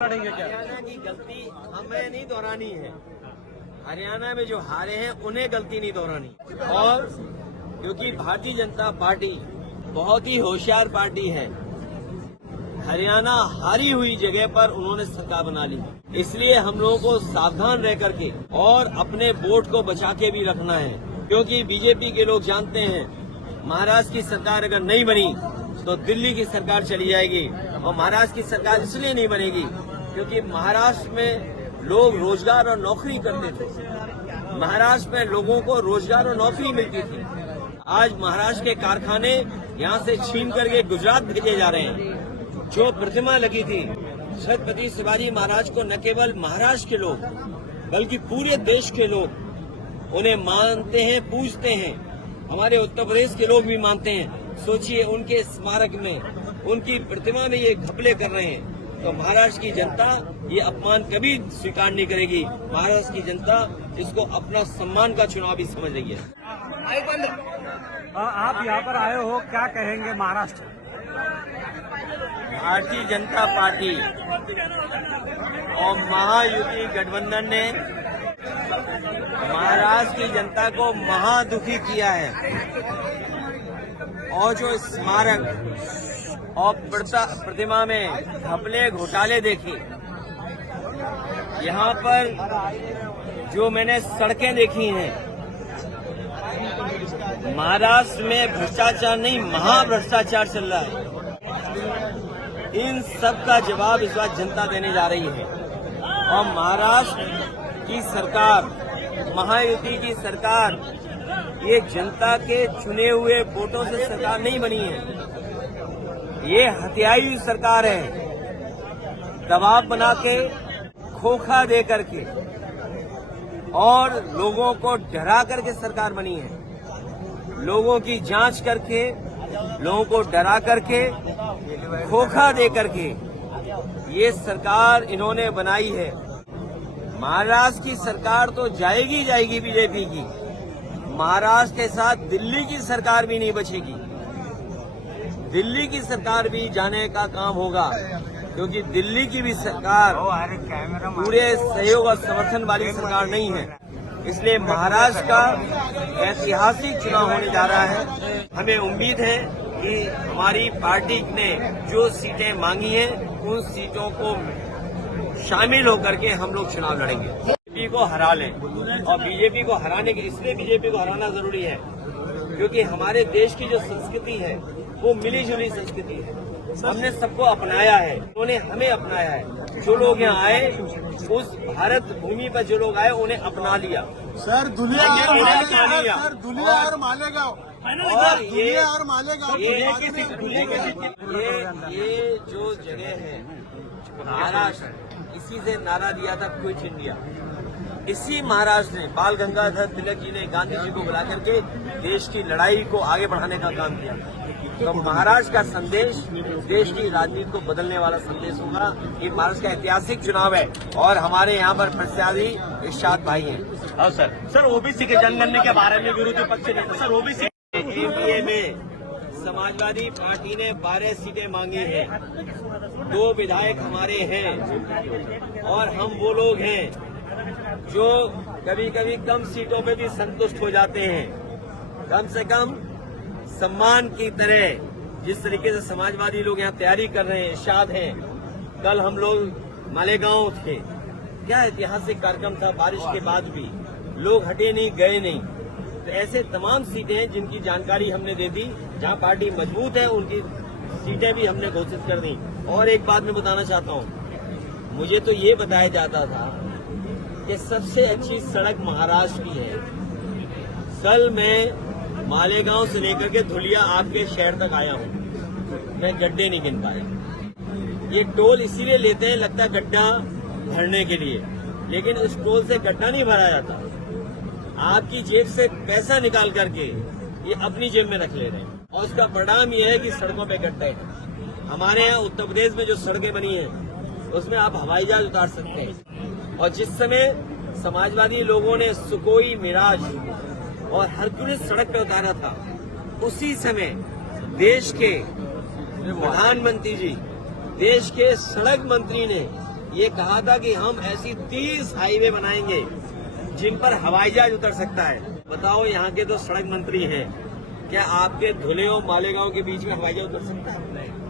हरियाणा की गलती हमें नहीं दोहरानी है। हरियाणा में जो हारे हैं उन्हें गलती नहीं दोहरानी। और क्योंकि भारतीय जनता पार्टी बहुत ही होशियार पार्टी है, हरियाणा हारी हुई जगह पर उन्होंने सरकार बना ली, इसलिए हम लोगों को सावधान रह करके और अपने वोट को बचा के भी रखना है। क्योंकि बीजेपी के लोग जानते हैं महाराष्ट्र की सरकार अगर नहीं बनी तो दिल्ली की सरकार चली जाएगी, और महाराष्ट्र की सरकार इसलिए नहीं बनेगी क्योंकि महाराष्ट्र में लोग रोजगार और नौकरी करते थे। महाराष्ट्र में लोगों को रोजगार और नौकरी मिलती थी। आज महाराष्ट्र के कारखाने यहाँ से छीन करके गुजरात भेजे जा रहे हैं। जो प्रतिमा लगी थी छत्रपति शिवाजी महाराज को न केवल महाराष्ट्र के लोग बल्कि पूरे देश के लोग उन्हें मानते हैं, पूजते हैं। हमारे उत्तर प्रदेश के लोग भी मानते हैं। सोचिए, उनके स्मारक में, उनकी प्रतिमा में ये घपले कर रहे हैं, तो महाराष्ट्र की जनता ये अपमान कभी स्वीकार नहीं करेगी। महाराष्ट्र की जनता इसको अपना सम्मान का चुनाव भी समझ रही है। आप यहाँ पर आए हो, क्या कहेंगे? महाराष्ट्र भारतीय जनता पार्टी और महायुति गठबंधन ने महाराष्ट्र की जनता को महादुखी किया है। और जो स्मारक और प्रतिमा में घपले घोटाले देखे, यहाँ पर जो मैंने सड़कें देखी हैं, महाराष्ट्र में भ्रष्टाचार नहीं महाभ्रष्टाचार चल रहा है। इन सब का जवाब इस बार जनता देने जा रही है। और महाराष्ट्र की सरकार, महायुति की सरकार, ये जनता के चुने हुए वोटों से सरकार नहीं बनी है। ये हत्याई हुई सरकार है। दबाव बना के, खोखा दे करके और लोगों को डरा करके सरकार बनी है। लोगों की जांच करके, लोगों को डरा करके, खोखा दे करके ये सरकार इन्होंने बनाई है। महाराष्ट्र की सरकार तो जाएगी जाएगी बीजेपी की, महाराष्ट्र के साथ दिल्ली की सरकार भी नहीं बचेगी। दिल्ली की सरकार भी जाने का काम होगा, क्योंकि दिल्ली की भी सरकार पूरे सहयोग और समर्थन वाली सरकार नहीं है। इसलिए महाराष्ट्र का ऐतिहासिक चुनाव होने जा रहा है। हमें उम्मीद है कि हमारी पार्टी ने जो सीटें मांगी हैं उन सीटों को शामिल होकर के हम लोग चुनाव लड़ेंगे। बीजेपी को हरा लें, और बीजेपी को हराने के इसलिए बीजेपी को हराना जरूरी है क्योंकि हमारे देश की जो संस्कृति है वो मिली जुली संस्कृति है। हमने सबको अपनाया है, उन्होंने हमें अपनाया है। जो लोग यहाँ आए, उस भारत भूमि पर जो लोग आए उन्हें अपना लिया। सर दुनिया और मालेगांव और ये जो जगह है महाराष्ट्र, इसी से नारा दिया था क्विट इंडिया। इसी महाराष्ट्र ने बाल गंगाधर तिलक जी ने गांधी जी को बुला करके देश की लड़ाई को आगे बढ़ाने का काम किया। तो महाराष्ट्र का संदेश देश की राजनीति को बदलने वाला संदेश होगा। ये महाराष्ट्र का ऐतिहासिक चुनाव है और हमारे यहाँ पर प्रत्याशी इरशाद भाई हैं। हाँ सर ओबीसी के जनगणना के बारे में विरोधी पक्ष ने सर ओबीसी एनडीए में समाजवादी पार्टी ने 12 सीटें मांगी हैं। 2 विधायक हमारे हैं और हम वो लोग हैं जो कभी कभी कम सीटों पे भी संतुष्ट हो जाते हैं। कम से कम सम्मान की तरह जिस तरीके से समाजवादी लोग यहाँ तैयारी कर रहे हैं, इरशाद हैं। कल हम लोग मालेगांव थे, क्या ऐतिहासिक कार्यक्रम था। बारिश के बाद भी लोग हटे नहीं, गए नहीं। तो ऐसे तमाम सीटें हैं जिनकी जानकारी हमने दे दी। जहां पार्टी मजबूत है उनकी सीटें भी हमने घोषित कर दी। और एक बात मैं बताना चाहता हूं, मुझे तो ये बताया जाता था कि सबसे अच्छी सड़क महाराष्ट्र की है। कल मैं मालेगांव से लेकर के धुलिया आपके शहर तक आया हूं, मैं गड्ढे नहीं गिन पाया। ये टोल इसीलिए लेते हैं, लगता है गड्ढा भरने के लिए, लेकिन इस टोल से गड्ढा नहीं भरा जाता। आपकी जेब से पैसा निकाल करके ये अपनी जेब में रख ले रहे हैं, और इसका परिणाम ये है कि सड़कों पे गड्ढे हैं। हमारे यहाँ उत्तर प्रदेश में जो सड़कें बनी हैं उसमें आप हवाई जहाज उतार सकते हैं। और जिस समय समाजवादी लोगों ने सुकोई, मिराज और हरक्यूलिस सड़क पे उतारा था, उसी समय देश के प्रधानमंत्री जी, देश के सड़क मंत्री ने ये कहा था कि हम ऐसी 30 हाईवे बनाएंगे जिन पर हवाई जहाज उतर सकता है। बताओ, यहाँ के तो सड़क मंत्री हैं, क्या आपके धुले और मालेगांव के बीच में हवाई जहाज उतर सकता है?